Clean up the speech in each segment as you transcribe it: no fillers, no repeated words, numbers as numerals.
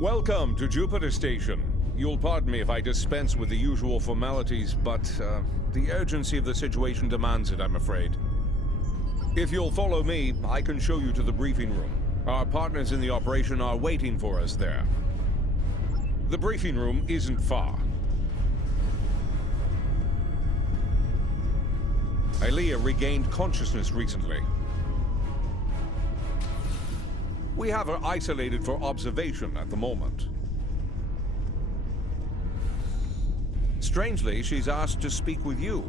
Welcome to Jupiter Station. You'll pardon me if I dispense with the usual formalities, but the urgency of the situation demands it, I'm afraid. If you'll follow me, I can show you to the briefing room. Our partners in the operation are waiting for us there. The briefing room isn't far. Ilia regained consciousness recently. We have her isolated for observation at the moment. Strangely, she's asked to speak with you.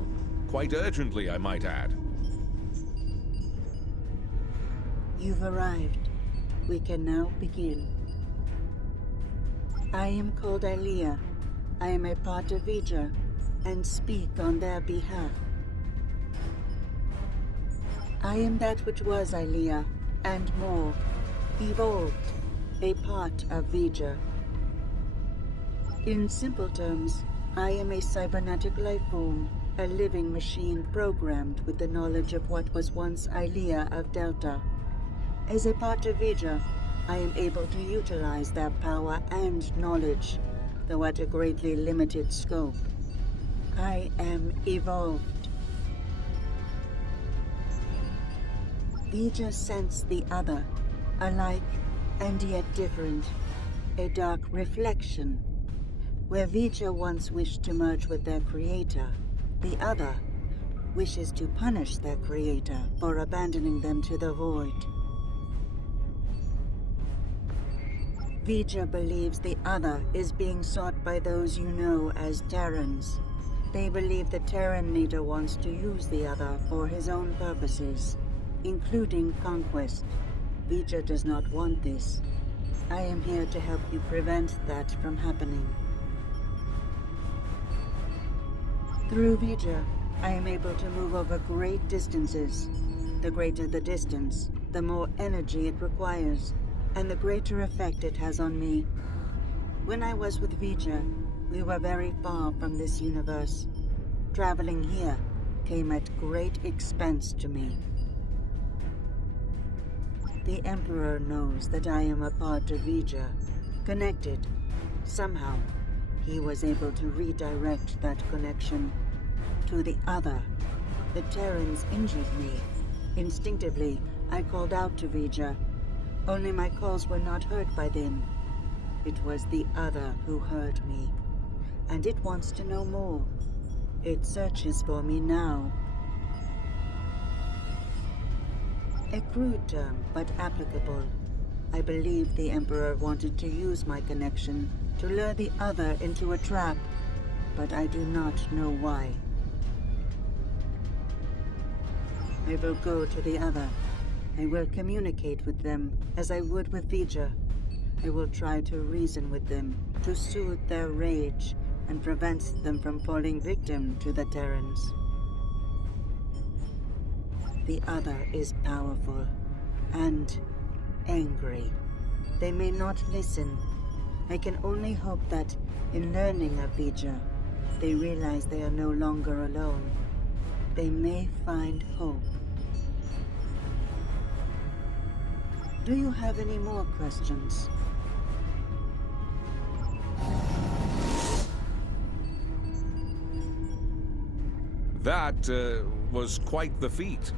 Quite urgently, I might add. You've arrived. We can now begin. I am called Ilia. I am a part of Vija, and speak on their behalf. I am that which was Ilia, and more. Evolved, a part of Vija. In simple terms, I am a cybernetic life form, a living machine programmed with the knowledge of what was once Ilia of Delta. As a part of Vija, I am able to utilize that power and knowledge, though at a greatly limited scope. I am evolved. Vija sense the other, alike and yet different, a dark reflection. Where Vija once wished to merge with their creator, the other wishes to punish their creator for abandoning them to the void. Vija believes the other is being sought by those you know as Terrans. They believe the Terran leader wants to use the other for his own purposes, including conquest. Vija does not want this. I am here to help you prevent that from happening. Through Vija, I am able to move over great distances. The greater the distance, the more energy it requires, and the greater effect it has on me. When I was with Vija, we were very far from this universe. Traveling here came at great expense to me. The Emperor knows that I am a part of Vija, connected. Somehow, he was able to redirect that connection to the other. The Terrans injured me. Instinctively, I called out to Vija. Only my calls were not heard by them. It was the other who heard me, and it wants to know more. It searches for me now. A crude term, but applicable. I believe the Emperor wanted to use my connection to lure the other into a trap, but I do not know why. I will go to the other. I will communicate with them as I would with Vija. I will try to reason with them, to soothe their rage, and prevent them from falling victim to the Terrans. The other is powerful and angry. They may not listen. I can only hope that, in learning of Vija, they realize they are no longer alone. They may find hope. Do you have any more questions? That was quite the feat.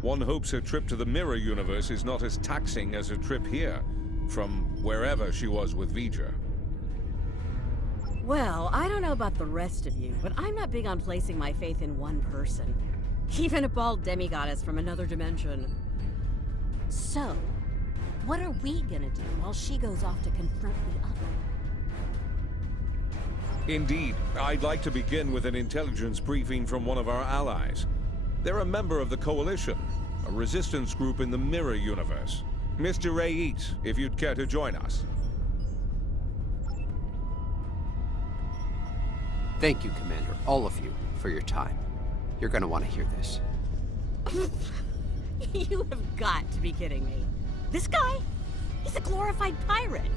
One hopes her trip to the mirror universe is not as taxing as her trip here, from wherever she was with Vija. Well, I don't know about the rest of you, but I'm not big on placing my faith in one person. Even a bald demigoddess from another dimension. So, what are we gonna do while she goes off to confront the other? Indeed, I'd like to begin with an intelligence briefing from one of our allies. They're a member of the Coalition, a resistance group in the mirror universe. Mr. Rayit, if you'd care to join us. Thank you, Commander, all of you, for your time. You're gonna want to hear this. You have got to be kidding me. This guy? He's a glorified pirate.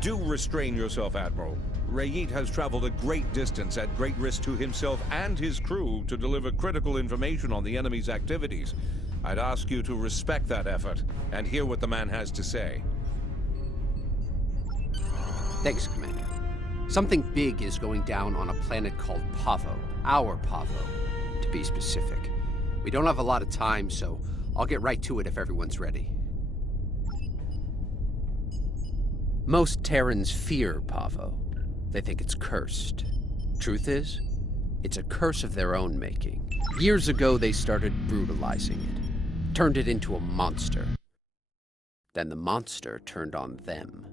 Do restrain yourself, Admiral. Rayit has traveled a great distance at great risk to himself and his crew to deliver critical information on the enemy's activities. I'd ask you to respect that effort and hear what the man has to say. Thanks, Commander. Something big is going down on a planet called Pavo. Our Pavo, to be specific. We don't have a lot of time, so I'll get right to it if everyone's ready. Most Terrans fear Pavo. They think it's cursed. Truth is, it's a curse of their own making. Years ago, they started brutalizing it, turned it into a monster. Then the monster turned on them.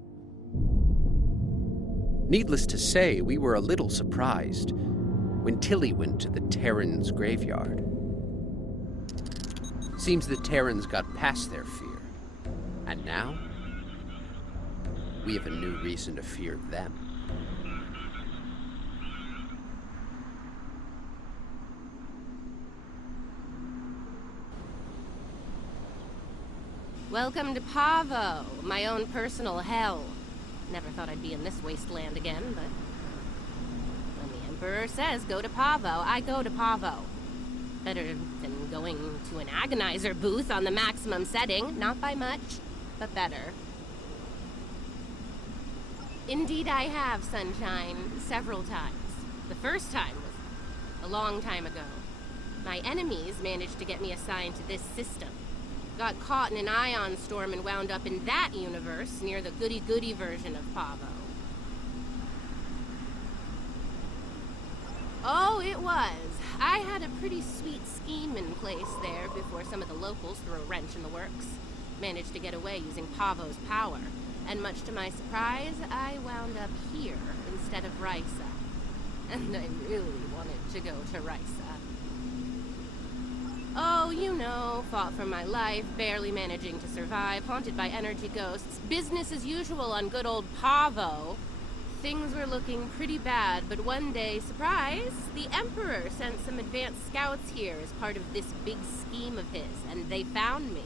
Needless to say, we were a little surprised when Tilly went to the Terran's graveyard. Seems the Terrans got past their fear. And now, we have a new reason to fear them. Welcome to Pavo, my own personal hell. Never thought I'd be in this wasteland again, but when the Emperor says go to Pavo, I go to Pavo. Better than going to an agonizer booth on the maximum setting. Not by much, but better. Indeed I have, Sunshine, several times. The first time was a long time ago. My enemies managed to get me assigned to this system. Got caught in an ion storm and wound up in that universe near the goody-goody version of Pavo. Oh, it was. I had a pretty sweet scheme in place there before some of the locals threw a wrench in the works. Managed to get away using Pavo's power. And much to my surprise, I wound up here instead of Risa. And I really wanted to go to Risa. Oh, you know, fought for my life, barely managing to survive, haunted by energy ghosts. Business as usual on good old Pavo. Things were looking pretty bad, but one day, surprise, the Emperor sent some advanced scouts here as part of this big scheme of his, and they found me.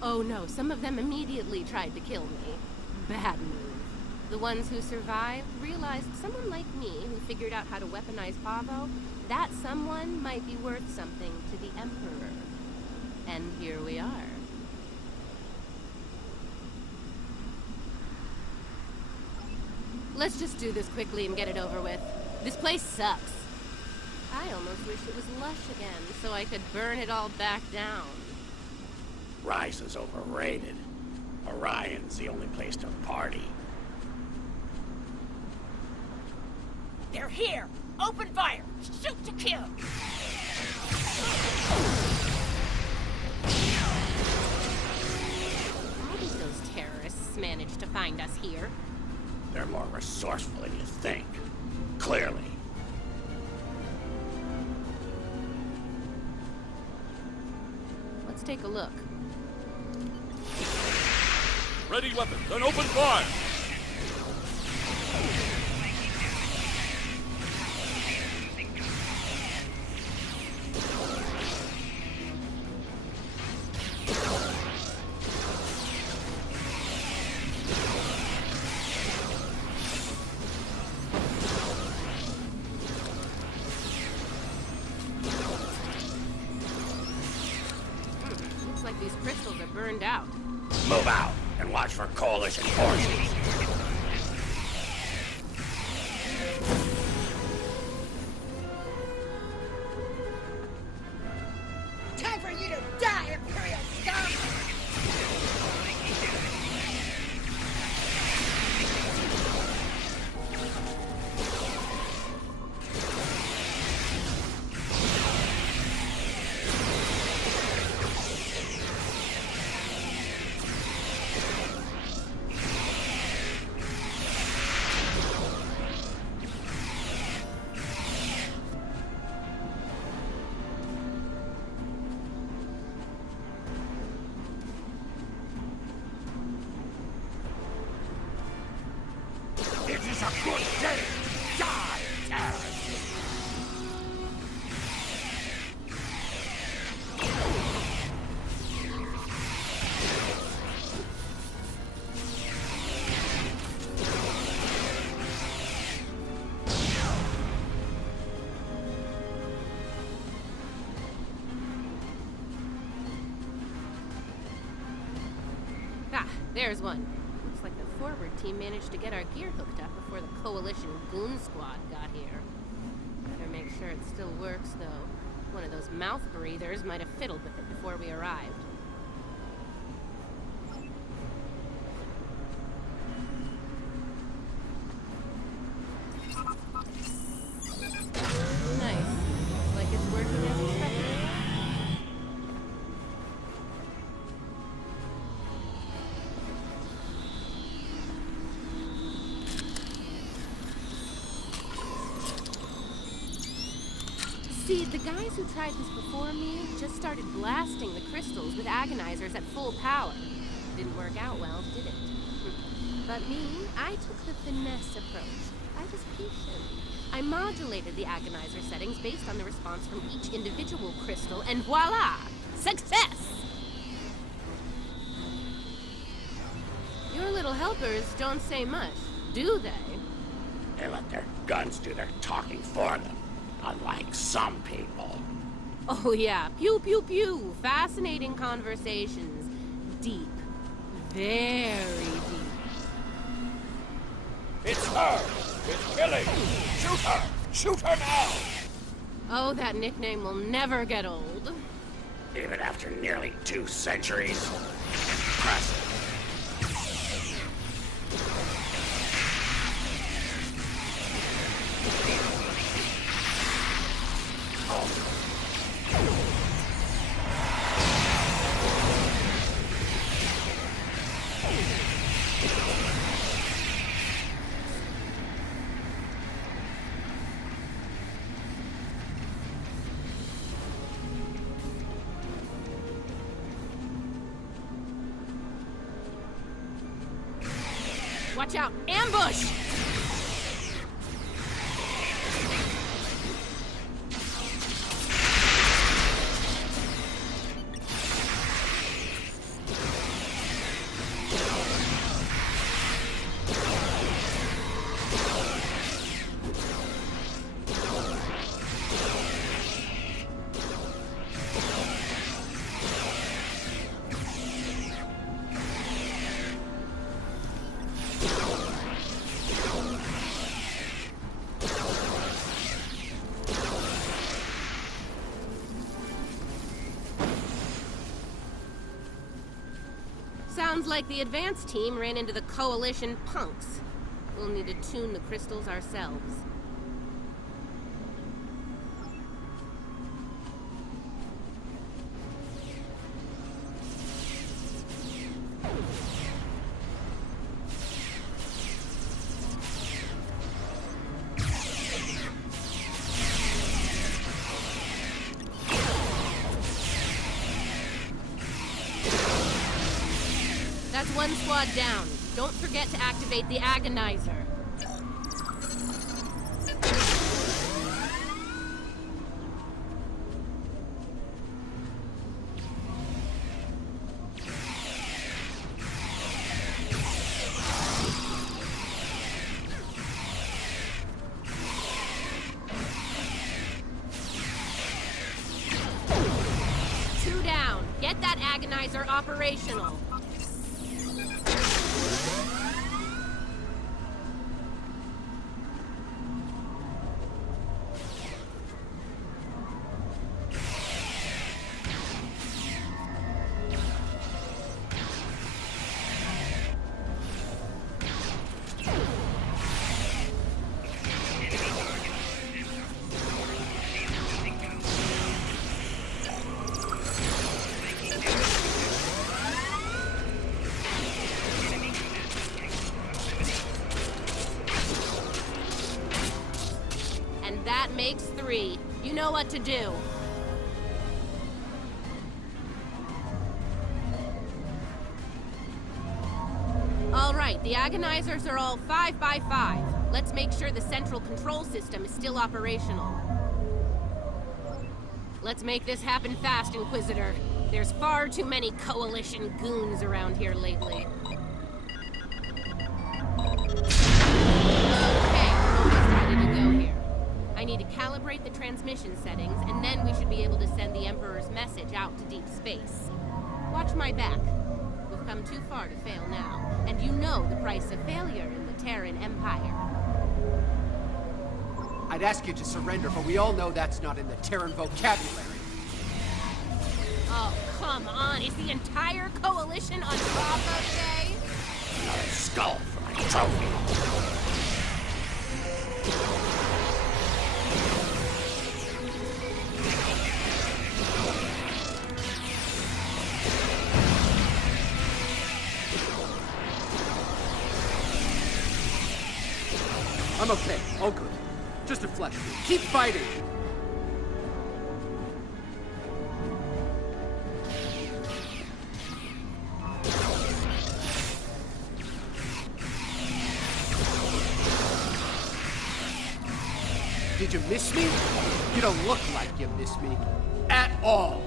Oh no, some of them immediately tried to kill me. Bad move. The ones who survived realized someone like me who figured out how to weaponize Pavo, that someone might be worth something to the Emperor. And here we are. Let's just do this quickly and get it over with. This place sucks. I almost wish it was lush again, so I could burn it all back down. Risa's overrated. Orion's the only place to party. They're here! Open fire! Shoot to kill! How did those terrorists manage to find us here? They're more resourceful than you think. Clearly. Let's take a look. Ready weapons and open fire! Looks like these crystals are burned out. Move out and watch for coalition forces. Time for you to die, Imperial scum! There's one. Looks like the forward team managed to get our gear hooked up before the Coalition Goon Squad got here. Better make sure it still works, though. One of those mouth breathers might have fiddled with it before we arrived. Nice. Looks like it's working as expected. See, the guys who tried this before me just started blasting the crystals with agonizers at full power. Didn't work out well, did it? But me, I took the finesse approach. I was patient. I modulated the agonizer settings based on the response from each individual crystal, and voila! Success! Your little helpers don't say much, do they? They let their guns do their talking for them, unlike some people. Oh yeah, pew pew pew. Fascinating conversations. Deep. Very deep. It's her! It's Billy! Shoot her! Shoot her now! Oh, that nickname will never get old. Even after nearly 2 centuries. Impressive. Watch out! Ambush! Sounds like the advance team ran into the Coalition punks. We'll need to tune the crystals ourselves. That's one squad down. Don't forget to activate the agonizer. Two down. Get that agonizer operational. That makes 3. You know what to do. All right, the agonizers are all 5 by 5. Let's make sure the central control system is still operational. Let's make this happen fast, Inquisitor. There's far too many Coalition goons around here lately. Okay, almost ready to go here. I need to calibrate the transmission settings, and then we should be able to send the Emperor's message out to deep space. Watch my back. With You've come too far to fail now, and you know the price of failure in the Terran Empire. I'd ask you to surrender, but we all know that's not in the Terran vocabulary. Oh, come on. Is the entire coalition on Bravo today? Another skull for my trophy. I'm okay. All good. Just a flesh wound. Keep fighting! Did you miss me? You don't look like you missed me. At all!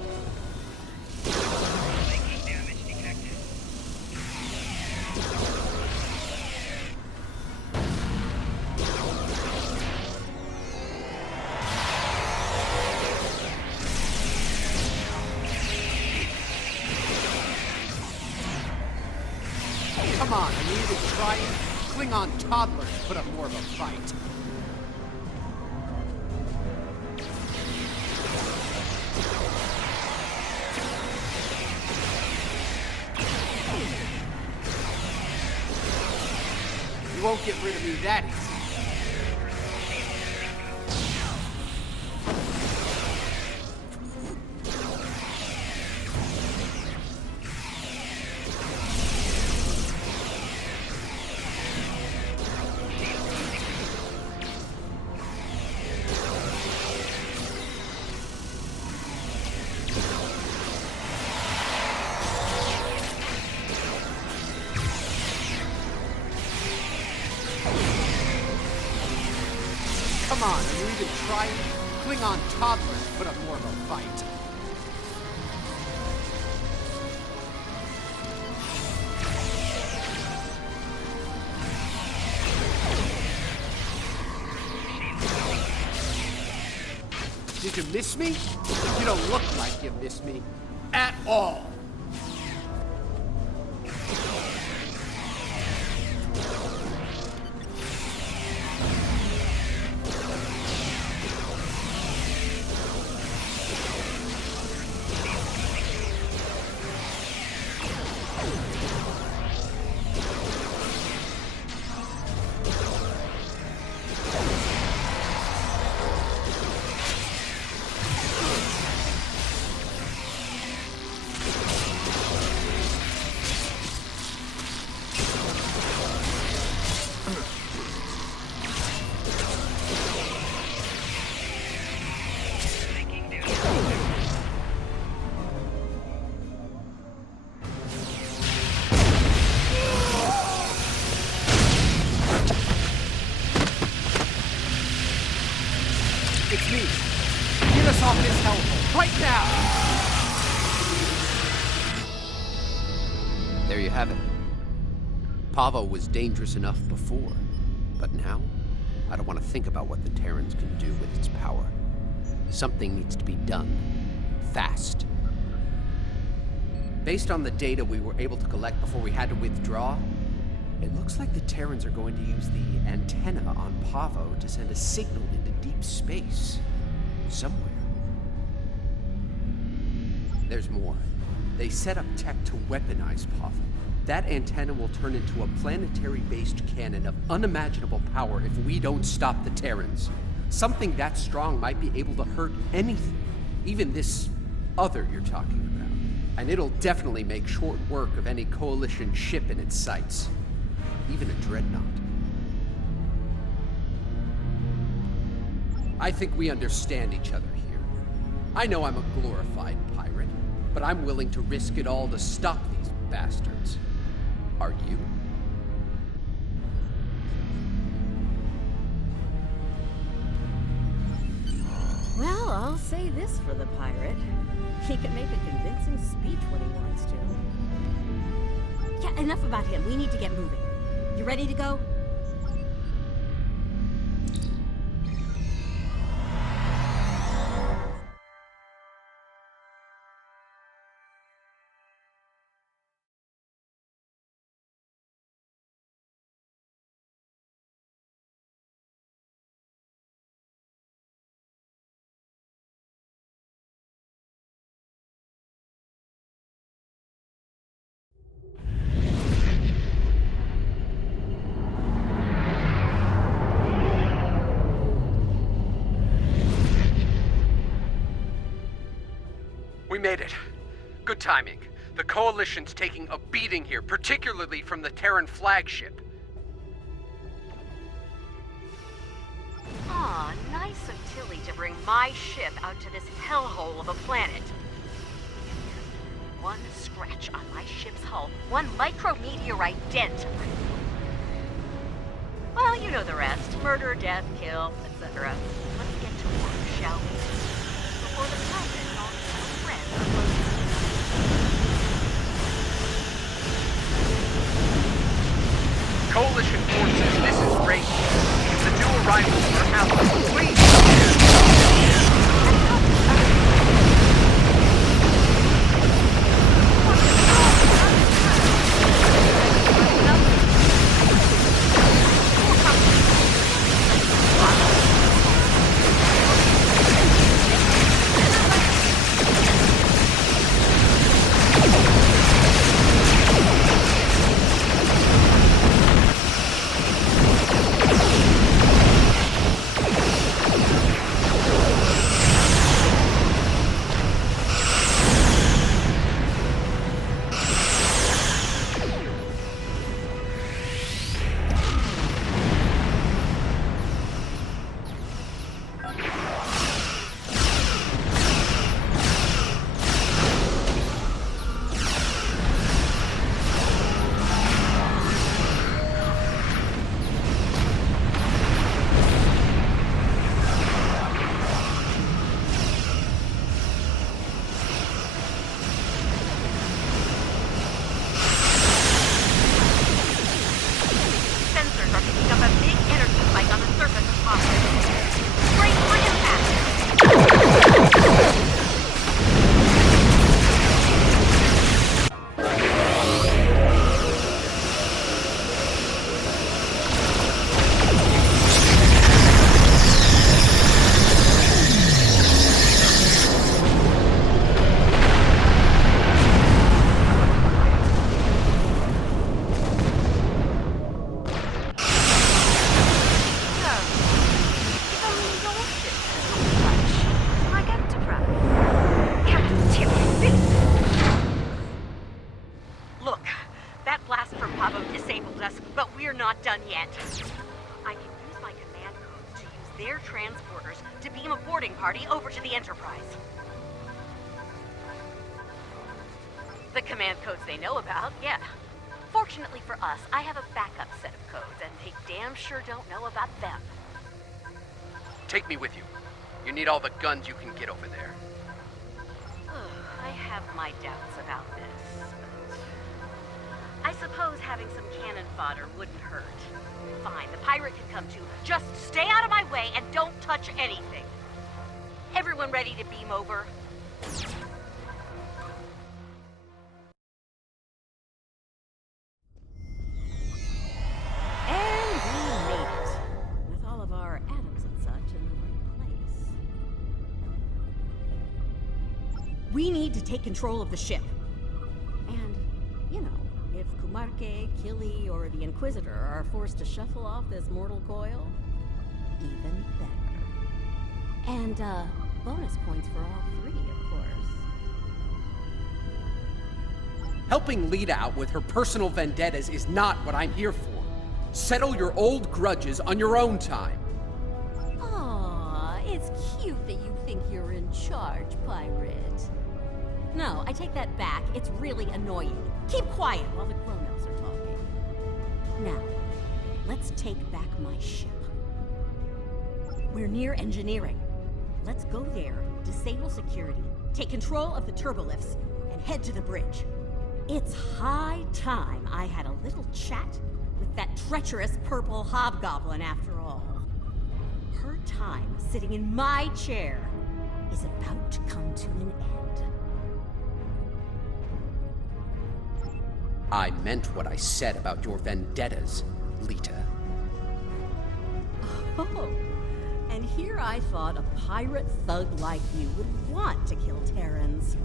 Come on, I need to try it. Klingon toddlers put up more of a fight. You won't get rid of me that easy. Come on, are you even trying? Klingon toddlers put up more of a fight. Did you miss me? You don't look like you missed me. At all. It's me. Get us off this hellhole, right now! There you have it. Pavo was dangerous enough before, but now, I don't want to think about what the Terrans can do with its power. Something needs to be done. Fast. Based on the data we were able to collect before we had to withdraw, it looks like the Terrans are going to use the antenna on Pavo to send a signal into deep space. Somewhere. There's more. They set up tech to weaponize Pavo. That antenna will turn into a planetary-based cannon of unimaginable power if we don't stop the Terrans. Something that strong might be able to hurt anything, even this other you're talking about. And it'll definitely make short work of any Coalition ship in its sights. Even a dreadnought. I think we understand each other here. I know I'm a glorified pirate, but I'm willing to risk it all to stop these bastards. Are you? Well, I'll say this for the pirate. He can make a convincing speech when he wants to. Yeah, enough about him. We need to get moving. You ready to go? We made it. Good timing. The Coalition's taking a beating here, particularly from the Terran flagship. Aw, nice of Tilly to bring my ship out to this hellhole of a planet. One scratch on my ship's hull, one micrometeorite dent. Well, you know the rest. Murder, death, kill, etc. Let's get to work, shall we? Before the pilot and all his friends are close. Coalition forces, this is Ray. The new arrivals are out. Please! Done yet. I can use my command code to use their transporters to beam a boarding party over to the Enterprise. The command codes they know about, yeah. Fortunately for us, I have a backup set of codes, and they damn sure don't know about them. Take me with you. You need all the guns you can get over there. I have my doubts about this. I suppose having some cannon fodder wouldn't hurt. Fine, the pirate can come too. Just stay out of my way and don't touch anything. Everyone ready to beam over? And we made it. With all of our atoms and such in the right place. We need to take control of the ship. And, you know, if Kumarke, Kili, or the Inquisitor are forced to shuffle off this mortal coil, even better. And, bonus points for all three, of course. Helping Lita out with her personal vendettas is not what I'm here for. Settle your old grudges on your own time. Aw, it's cute that you think you're in charge, pirate. No, I take that back. It's really annoying. Keep quiet while the grown-ups are talking. Now, let's take back my ship. We're near engineering. Let's go there, disable security, take control of the turbolifts, and head to the bridge. It's high time I had a little chat with that treacherous purple hobgoblin after all. Her time sitting in my chair is about to come to an end. I meant what I said about your vendettas, Lita. Oh, and here I thought a pirate thug like you would want to kill Terrans.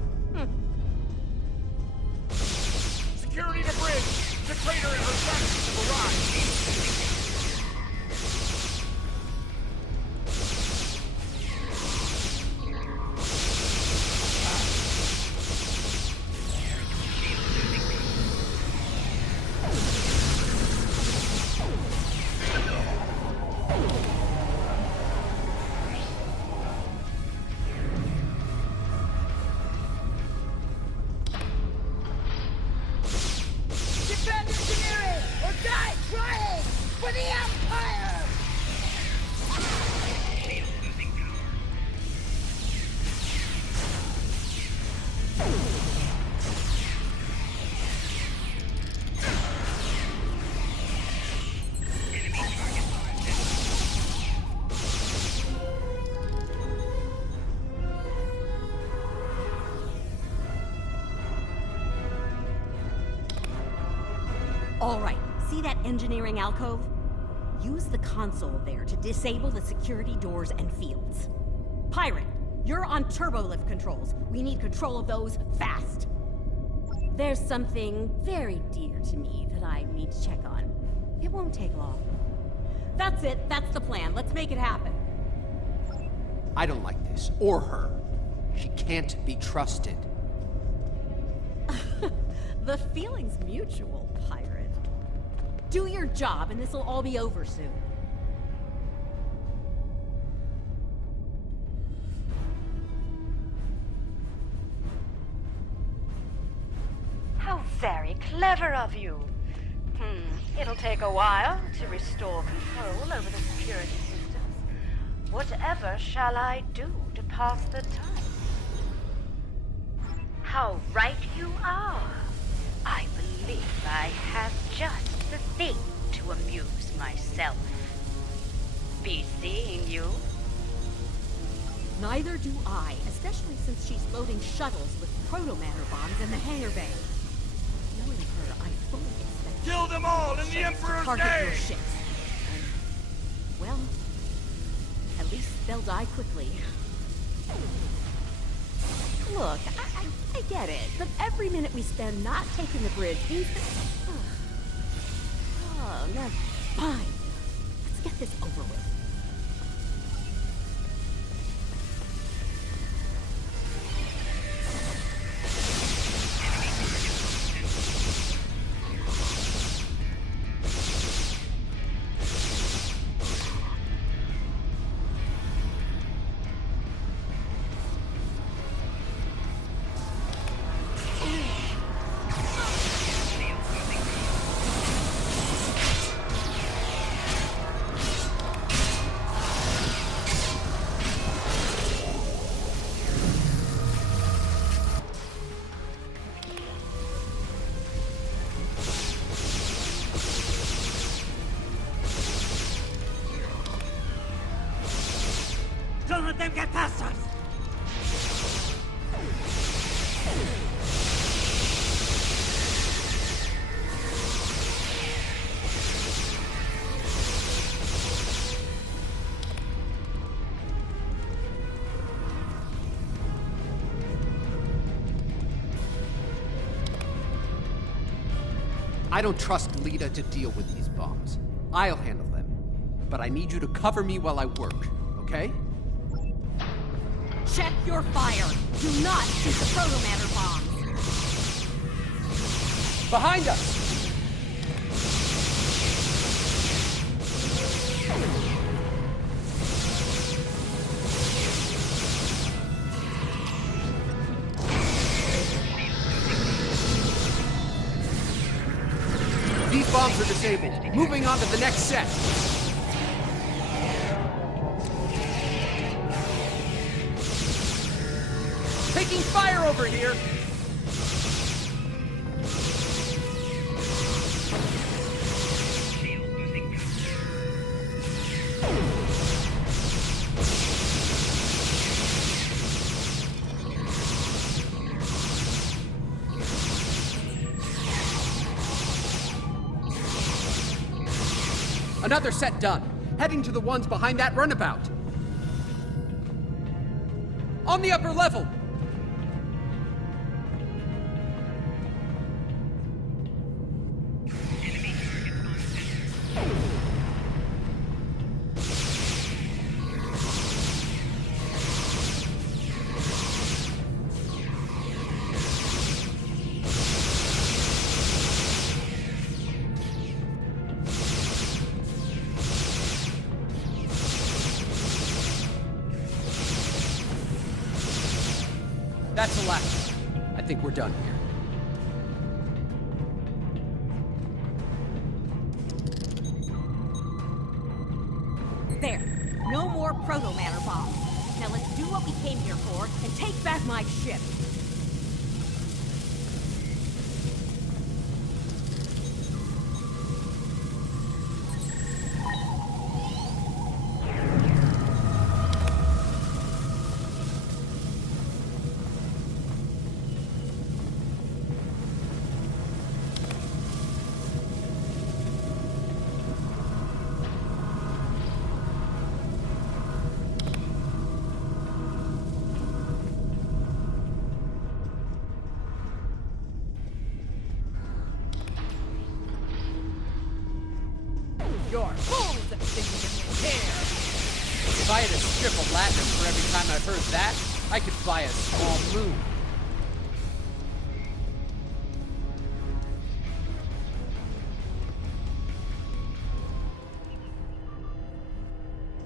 Security to bridge! The traitor and her savages have arrived! All right, see that engineering alcove? Use the console there to disable the security doors and fields. Pirate, you're on turbolift controls. We need control of those fast. There's something very dear to me that I need to check on. It won't take long. That's it. That's the plan. Let's make it happen. I don't like this, or her. She can't be trusted. The feeling's mutual, pirate. Do your job, and this'll all be over soon. How very clever of you. It'll take a while to restore control over the security systems. Whatever shall I do to pass the time? How right you are. I believe I have just the thing to amuse myself. Be seeing you. Neither do I, especially since she's loading shuttles with proto-matter bombs in the hangar bay. Knowing her, I fully expect Kill them all in the Emperor's target your name! ships. And, well, at least they'll die quickly. Look, I get it, but every minute we spend not taking the bridge means that... Oh, no, fine. Let's get this over with. Don't let them get past us! I don't trust Lita to deal with these bombs. I'll handle them. But I need you to cover me while I work, okay? Check your fire! Do not shoot the proto-matter bombs! Behind us! These bombs are disabled. Moving on to the next set. Taking fire over here! Another set done. Heading to the ones behind that runabout. On the upper level! That's a lot. I think we're done here. There. No more proto-matter bombs. Now let's do what we came here for and take back my ship. had a strip of latinum for every time I heard that, I could buy a small moon.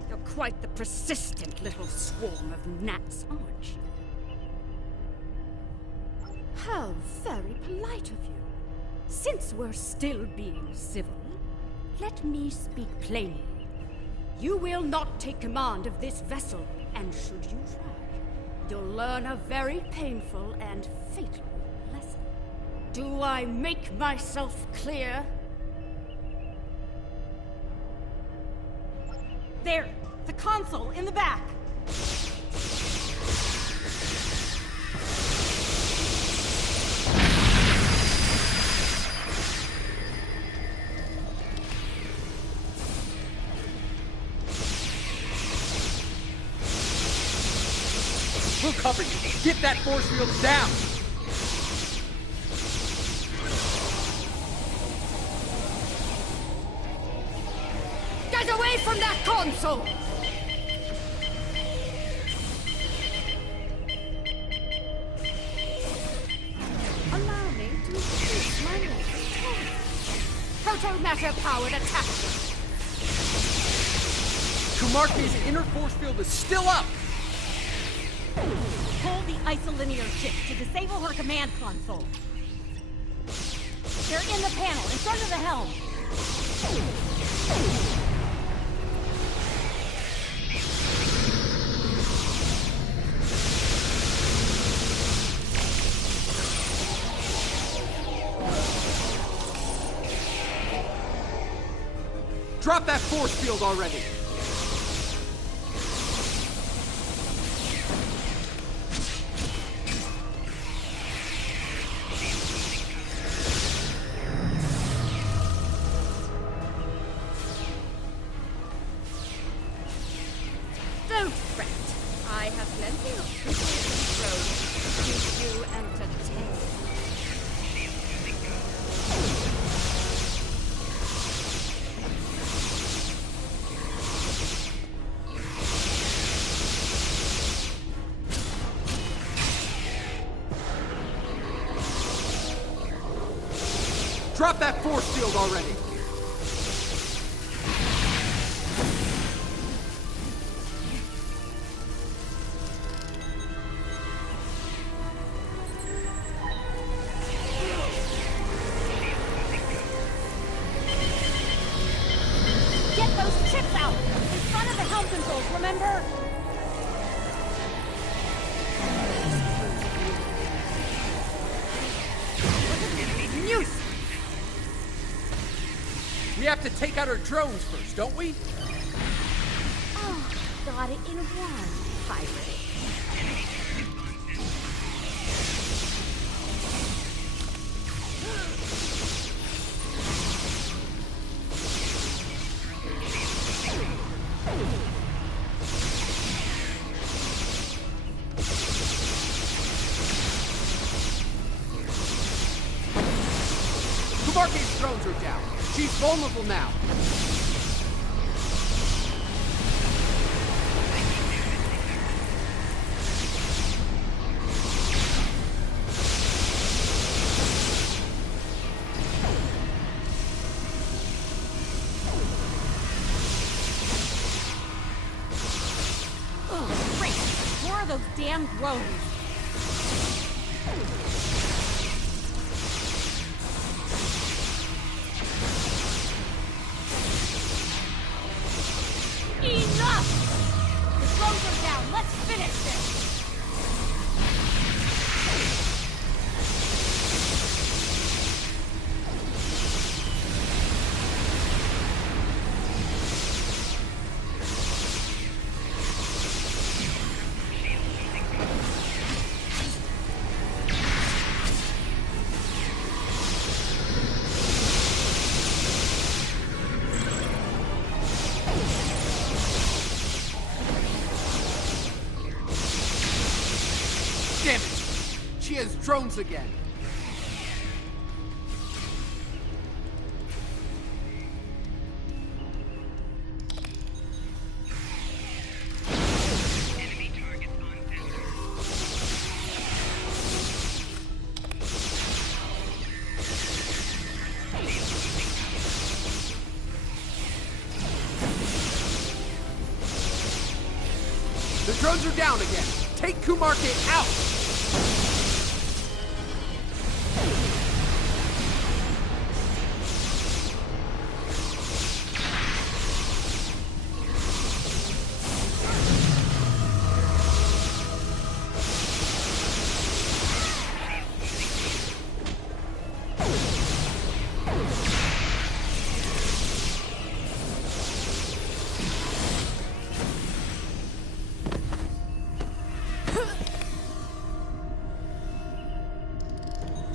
You're quite the persistent little swarm of gnats, aren't you? How very polite of you. Since we're still being civil, let me speak plainly. You will not take command of this vessel, and should you try, you'll learn a very painful and fatal lesson. Do I make myself clear? There! The console in the back! We'll cover you. Get that force field down! Get away from that console! Allow me to introduce my name. Proto-matter-powered attachment. Kumarki's inner force field is still up! Pull the isolinear ship to disable her command console. They're in the panel, in front of the helm. Drop that force field already! Don't fret. I have plenty of people and roads to keep you entertained. Drop that force field already! Get those chips out! In front of the helm controls, remember? Nuisance! We have to take out our drones first, don't we? Oh, got it in one, pirate. Kumarki's drones are down. She's vulnerable now. Oh, great! More of those damn drones! Enough! The drones are down. Let's finish this. Damn it! She has drones again. drones are down again. Take Kumarke out.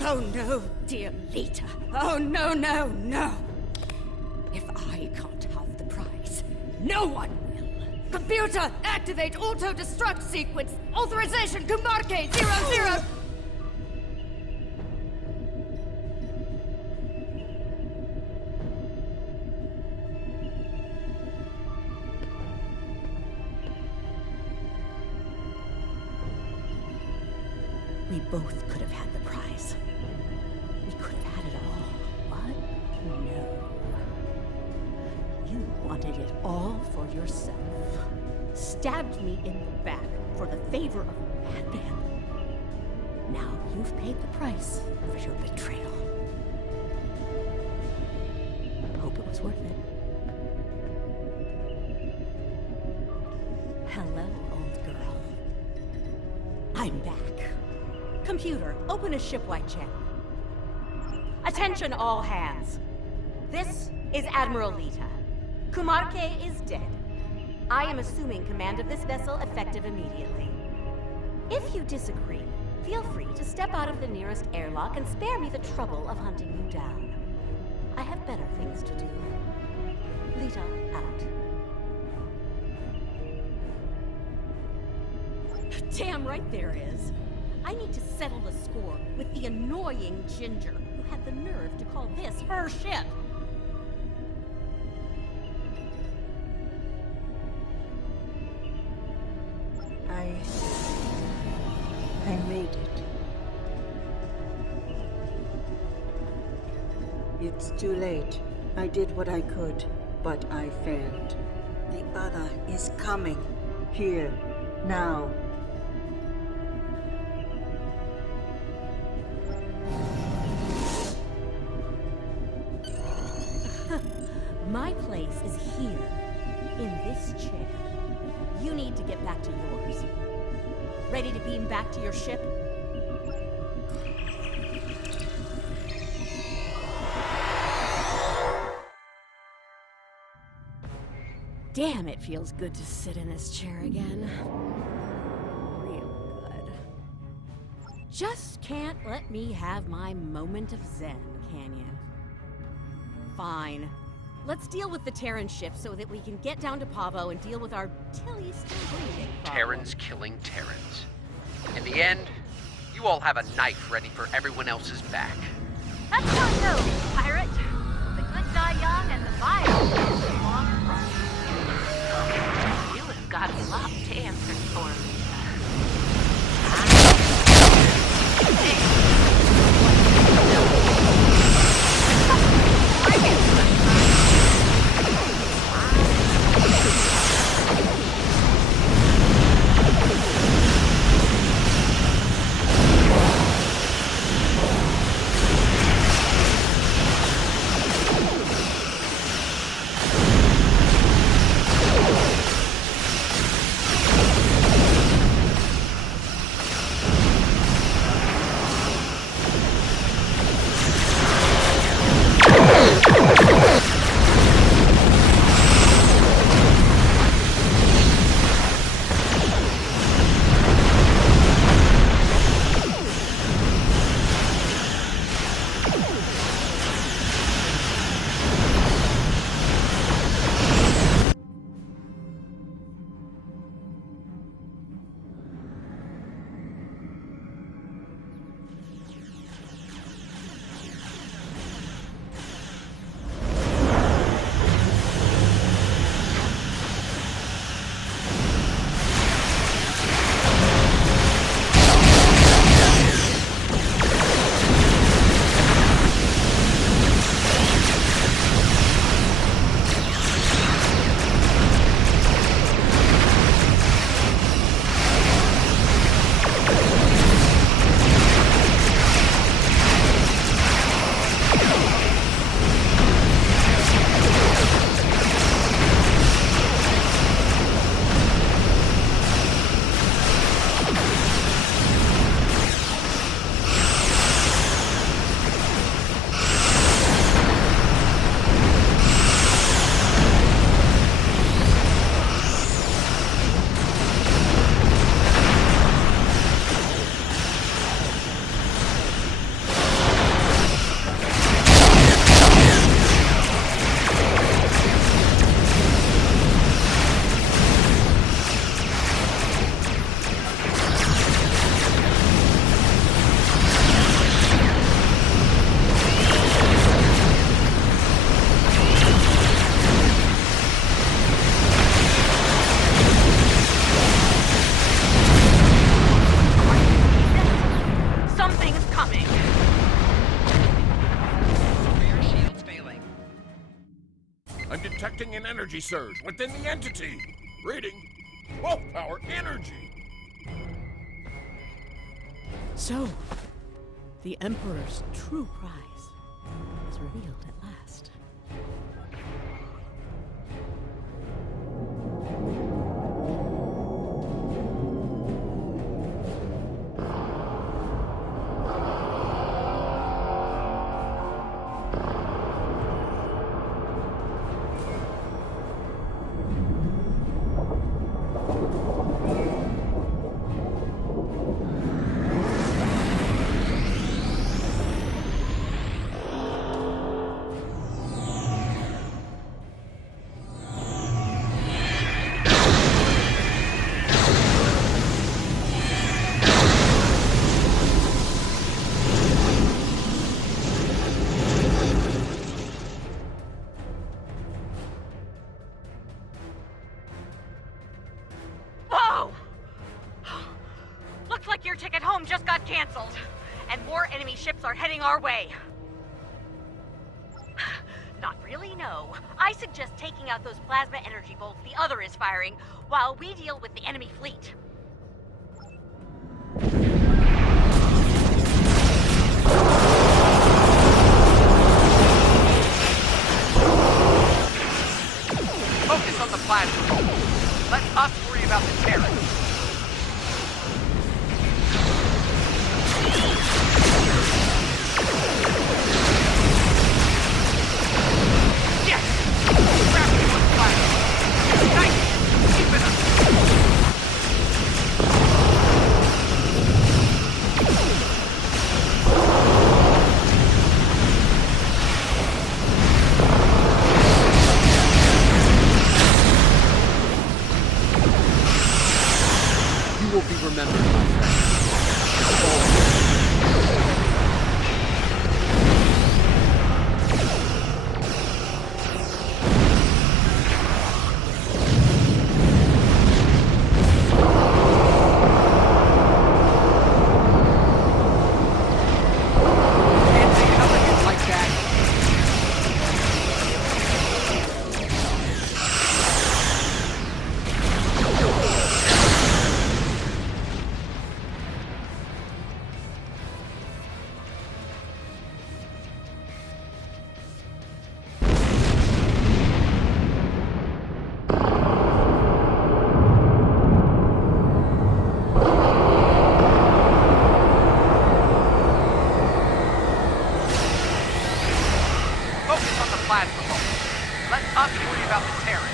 Oh no, dear Lita. Oh no, no, no. If I can't have the prize, no one will. Computer, activate auto-destruct sequence. Authorization, Kumarke 00. We both could have had the prize. We could have had it all. What? No. You wanted it all for yourself. Stabbed me in the back for the favor of a madman. Now you've paid the price for your betrayal. Hope it was worth it. Hello, old girl. I'm back. Computer, open a shipwide channel. Attention all hands. This is Admiral Lita. Kumarke is dead. I am assuming command of this vessel effective immediately. If you disagree, feel free to step out of the nearest airlock and spare me the trouble of hunting you down. I have better things to do. Lita out. Damn right there is. I need to settle the score with the annoying Ginger who had the nerve to call this her ship. I made it. It's too late. I did what I could, but I failed. The other is coming. Here. Now. My place is here, in this chair. You need to get back to yours. Ready to beam back to your ship? Damn, it feels good to sit in this chair again. Real good. Just can't let me have my moment of zen, can you? Fine. Let's deal with the Terran ship so that we can get down to Pavo and deal with our Tilly still breathing problem. Terrans killing Terrans. In the end, you all have a knife ready for everyone else's back. That's not so, pirate. The good die young and the vile live long and run. You have got a lot to answer for, detecting an energy surge within the entity. Reading, wolf power energy. So, the Emperor's true prize is revealed at last. Whoa! Looks like your ticket home just got canceled, and more enemy ships are heading our way. Not really, no. I suggest taking out those plasma energy bolts the other is firing while we deal with the enemy fleet. Focus on the plasma. Let us worry about the Terran. Yes! Grab me with plasma. Nice! Keep it up. You will be remembered, my friend. Can't say elegant like that. Focus on the plasma bolt. Let us worry about the Terran.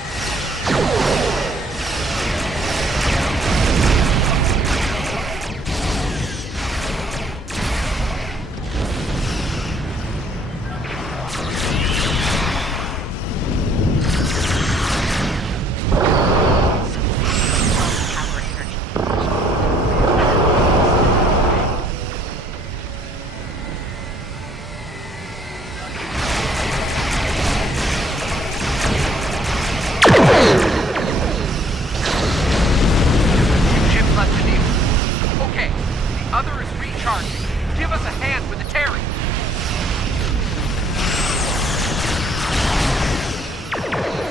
Power energy. Chip left to deal. Okay, the other is recharging. Give us a hand with the Terran. Power energy.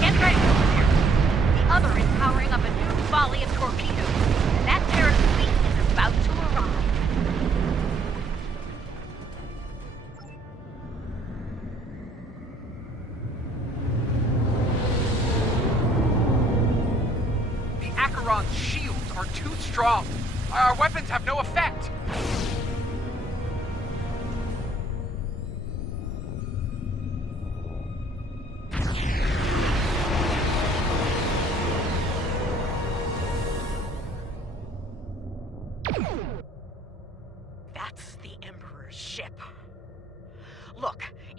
Get ready over here. The other is powering up a new volley of torpedoes, and that Terran fleet is about to arrive. The Acheron's shields are too strong. Our weapons have no effect.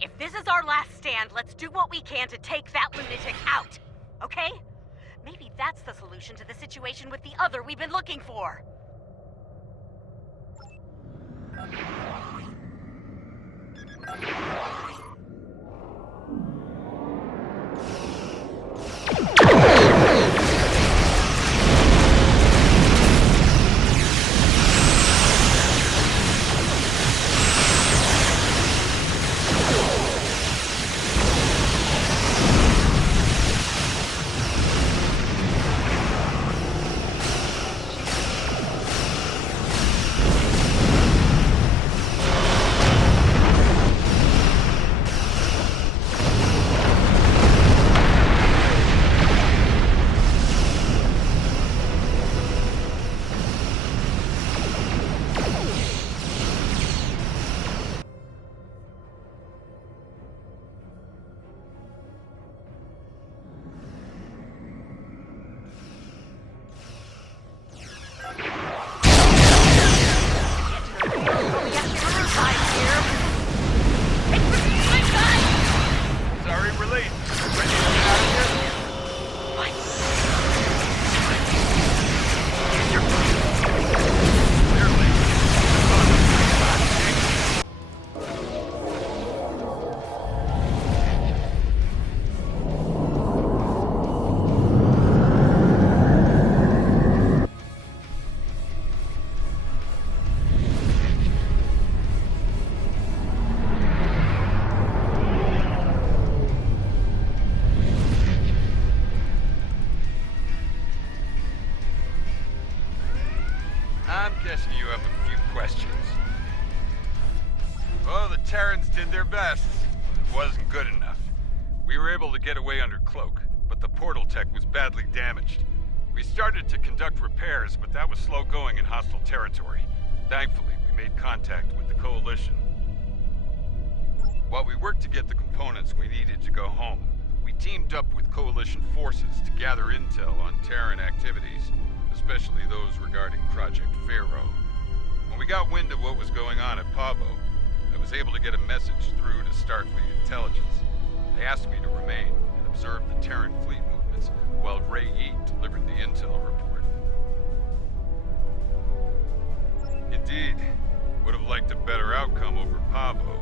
If this is our last stand, let's do what we can to take that lunatic out, okay? Maybe that's the solution to the situation with the other we've been looking for. Sorry, we're late. Ready to get out of here? I'm guessing you have a few questions. Well, the Terrans did their best. It wasn't good enough. We were able to get away under cloak, but the portal tech was badly damaged. We started to conduct repairs, but that was slow going in hostile territory. Thankfully, we made contact with the Coalition. While we worked to get the components we needed to go home, we teamed up with Coalition forces to gather intel on Terran activities, especially those regarding Project Pharaoh. When we got wind of what was going on at Pavo, I was able to get a message through to Starfleet intelligence. They asked me to remain and observe the Terran fleet movements while Ray Yi delivered the intel report. Indeed, would have liked a better outcome over Pavo,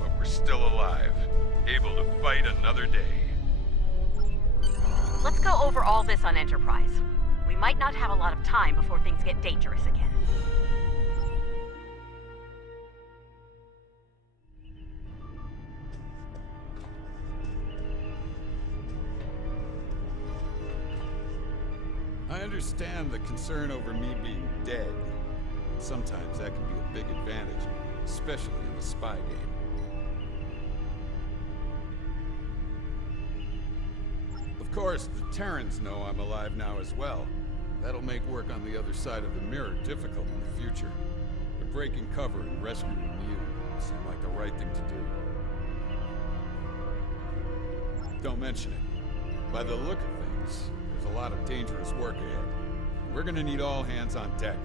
but we're still alive, able to fight another day. Let's go over all this on Enterprise. We might not have a lot of time before things get dangerous again. I understand the concern over me being dead. Sometimes that can be a big advantage, especially in the spy game. Of course, the Terrans know I'm alive now as well. That'll make work on the other side of the mirror difficult in the future. But breaking cover and rescuing you seem like the right thing to do. Don't mention it. By the look of things, there's a lot of dangerous work ahead. We're gonna need all hands on deck.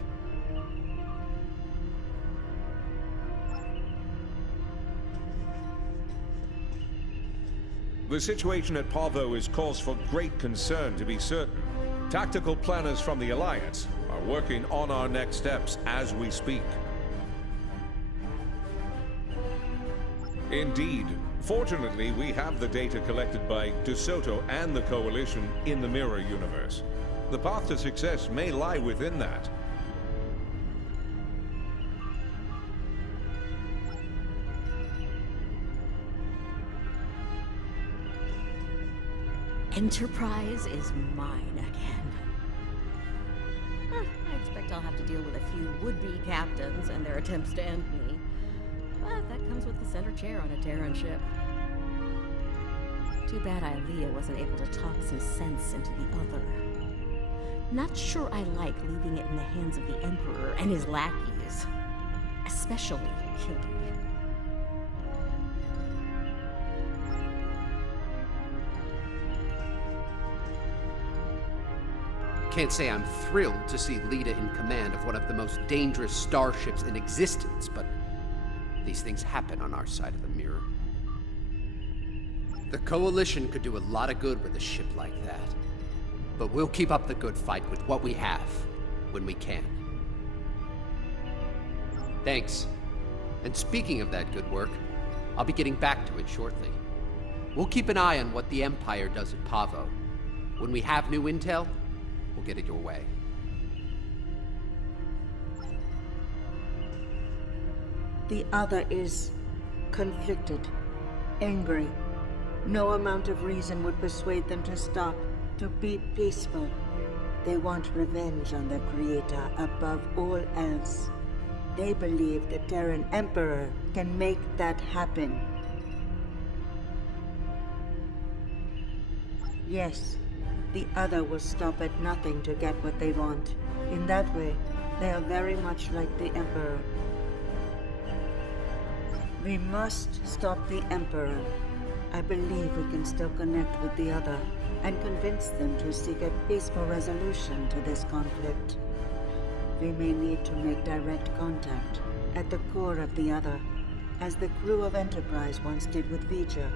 The situation at Pavo is cause for great concern, to be certain. Tactical planners from the Alliance are working on our next steps as we speak. Indeed. Fortunately, we have the data collected by DeSoto and the Coalition in the Mirror universe. The path to success may lie within that. Enterprise is mine again. I expect I'll have to deal with a few would-be captains and their attempts to end me. But that comes with the center chair on a Terran ship. Too bad Ilia wasn't able to talk some sense into the other. Not sure I like leaving it in the hands of the Emperor and his lackeys. Especially Killy. Can't say I'm thrilled to see Lita in command of one of the most dangerous starships in existence, but these things happen on our side of the mirror. The Coalition could do a lot of good with a ship like that. But we'll keep up the good fight with what we have, when we can. Thanks. And speaking of that good work, I'll be getting back to it shortly. We'll keep an eye on what the Empire does at Pavo. When we have new intel, we'll get it your way. The other is conflicted, angry. No amount of reason would persuade them to stop, to be peaceful. They want revenge on their creator above all else. They believe the Terran Emperor can make that happen. Yes, the other will stop at nothing to get what they want. In that way, they are very much like the Emperor. We must stop the Emperor. I believe we can still connect with the other and convince them to seek a peaceful resolution to this conflict. We may need to make direct contact at the core of the other, as the crew of Enterprise once did with Vija.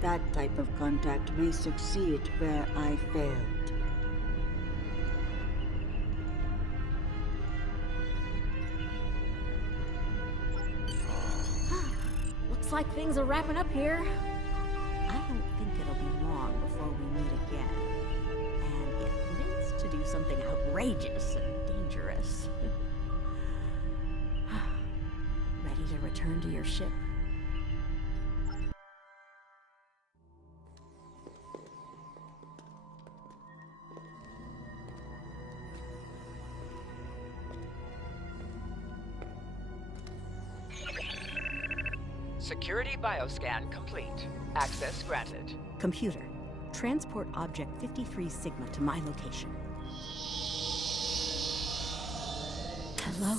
That type of contact may succeed where I failed. Looks like things are wrapping up here. I don't think it'll be long before we meet again. And get convinced to do something outrageous and dangerous. Ready to return to your ship? Security bioscan complete. Access granted. Computer, transport object 53 Sigma to my location. Hello.